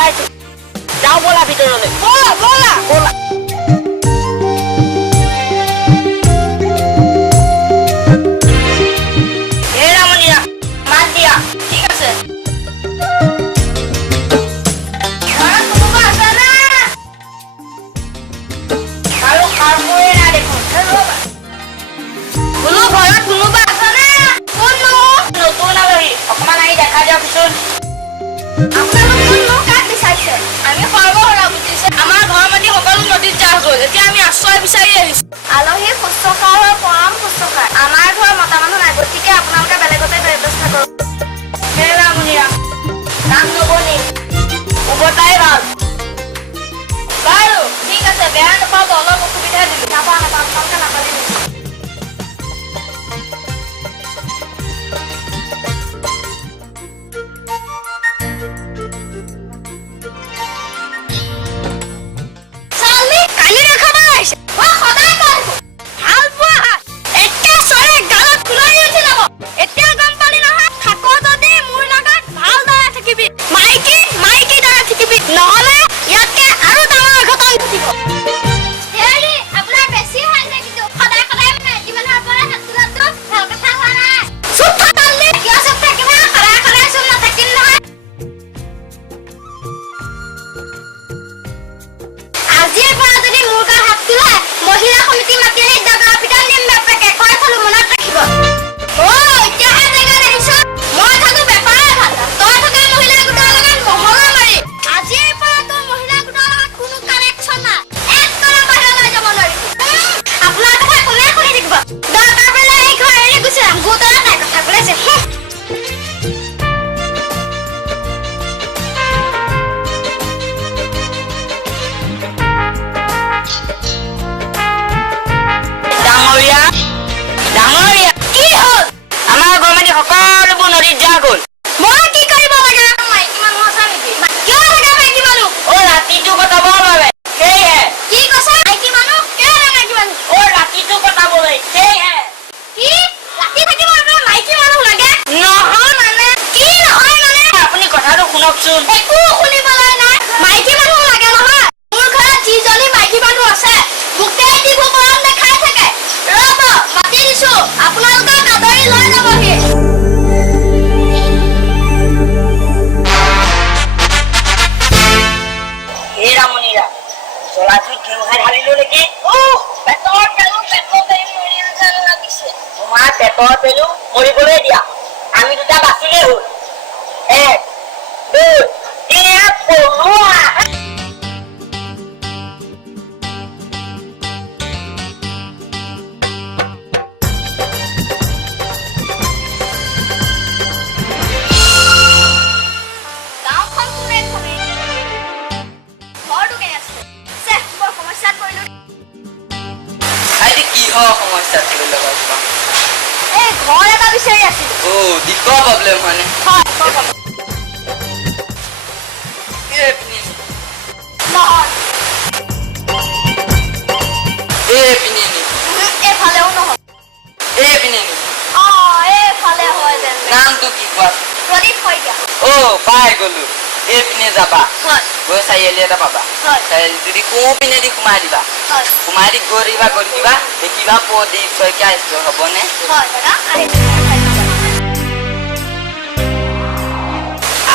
পাইছো যাও বলা ভিতৰলৈ বলা বলা বলা আলহী শুশ্ৰূষা হৈ পৰম শুশ্ৰূষা আমাৰ ঘৰ মতা মানুহ নাই গতিকে আপোনালোকে বেলেগতে ব্যৱস্থা কৰক নাম নবনি উভতাই ভাল বাৰু ঠিক আছে বেয়া নাপাব অলপ অসুবিধা দিলো নাপাওঁ আপোনালোকে নাপালে পেটৰ পেলু মৰিবলৈ দিয়া আমি দুটা বাচিলেই হ'ল 1 2 3 পলোৱা problem honey. Hot, Pinini. Falei o nome. Pinini. Falei o nome. Naam tu ki baat? Pradip foi ya. Pai golu. Pinini jaba. Go sayele da baba. Sai judi ko pine di kumari ba. Kumari goriba goriba dekiba podi soy kya isto habone.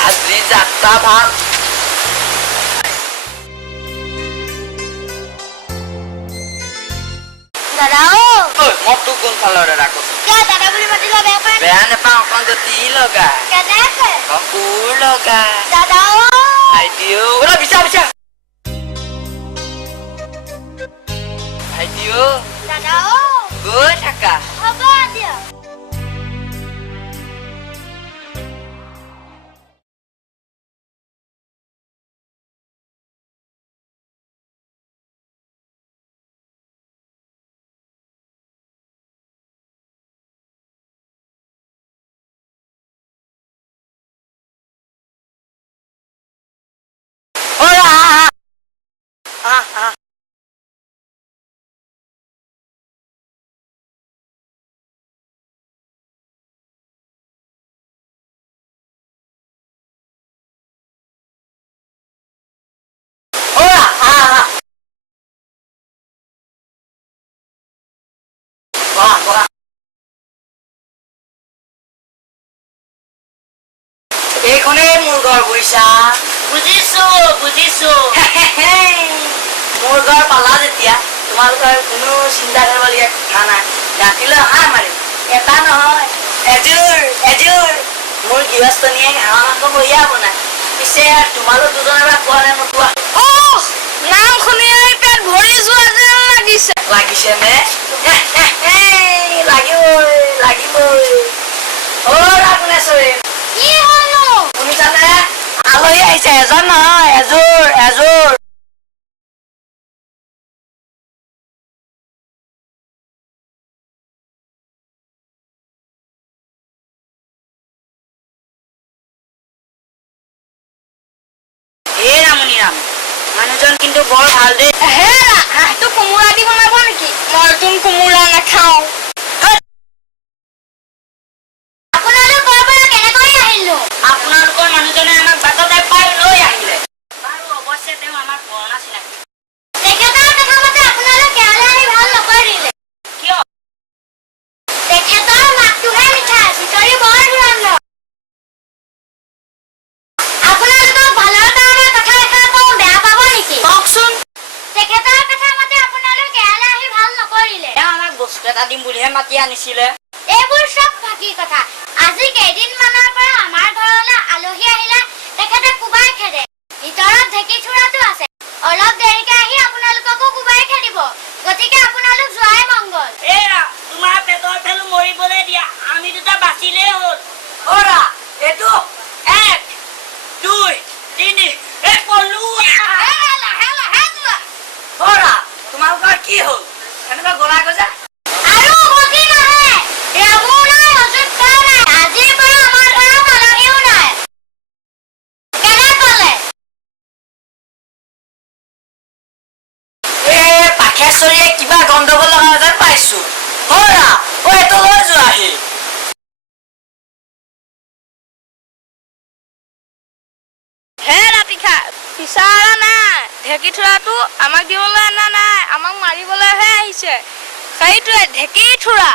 Asli jatta bhat. Dadao. Motu gun falore rakho. Kya dada boli mati lo bepa? Bean pa kon to ti loga. Kya dese? Aku loga. Dadao. Hai dio. Ora bisa bisa. Hai dio. Dadao. Good aka. Apa dia? এইখনেই মোৰ ঘৰ বুজিছা বুজিছো বুজিছো মোৰ ঘৰ পালা যেতিয়া তোমালোকৰ কোনো চিন্তা কৰিবলগীয়া কথা নাই ৰাতিলৈ হাঁহ মাৰিম এটা নহয় এযোৰ এযোৰ মোৰ গৃহস্থনীয়ে হাঁহ মাংস বঢ়িয়া বনাই পিছে তোমালোক দুজনে বা কোৱা নে নোকোৱা নাম শুনিয়েই পেট ভৰি যোৱা যেন লাগিছে লাগিছে নে লাগিবই লাগিবই ৰাগুণেশ্বৰী কি হলো শুনিছানে আলহী আহিছে এজন নহয় এযোৰ এযোৰ এই ৰামণিৰাম মানুহজন কিন্তু বৰ ভাল দেই হেৰা হাঁহটো কোমোৰা দি বনাব নেকি মইতো কোমোৰা নাখাওঁ আপোনালোকৰ পৰা কেনেকৈ আহিলো আপোনালোকৰ মানুহজনে আমাক বাটতে পাই লৈ আহিলে বাৰু অৱশ্যে তেওঁ আমাৰ পুৰণা চিনাকি তেখেতৰ কথা মতে আপোনালোক ইয়ালৈ আহি ভাল নকৰিলে কিয় তেখেতৰ মাতটোহে মিঠা ভিতৰি বৰ ধুৰন্ধৰ আপোনালোকক ভালৰ কাৰণে কথা এষাৰ কওঁ বেয়া পাব নেকি কওকচোন তেখেতৰ কথা মতে আপোনালোক ইয়ালৈ আহি ভাল নকৰিলে তেওঁ আমাক বস্তু এটা দিম বুলিহে মাতি আনিছিলে এইবোৰ সব ফাঁকি কথা আজি কেইদিনমানৰ পৰা আমাৰ ঘৰলৈ আলহী আহিলে তেখেতে কোবাই খেদে ভিতৰত ঢেঁকী থোৰাটো আছে অলপ দেৰিকে আহি আপোনালোককো কোবাই খেদিব গতিকে আপোনালোক যোৱাই মংগল এৰা তোমাৰ পেটৰ ফেলো মৰিবলৈ দিয়া আমি দুটা বাচিলেই হ'ল অৰা এইটো 1 2 3 এই পলু অৰা তোমালোকৰ কি হ'ল এনেকুৱা গলা গজা আৰু গতি নাহে দেৱো নাই অযোধ্যা নাই আজিৰ পৰা আমাৰ ঘৰত আলহীও নাই কেনে ক'লে পাখেশ্বৰীয়ে কিবা গণ্ডগোল লগা যেন পাইছো অৰা এইটো লৈ যোৱাহি হে ৰাতিখা পিছাৰা নাই ঢেঁকী থোৰাটো আমাক দিবলৈ অনা নাই আমাক মাৰিবলৈহে আহিছে সেইটোৱে ঢেঁকী থোৰা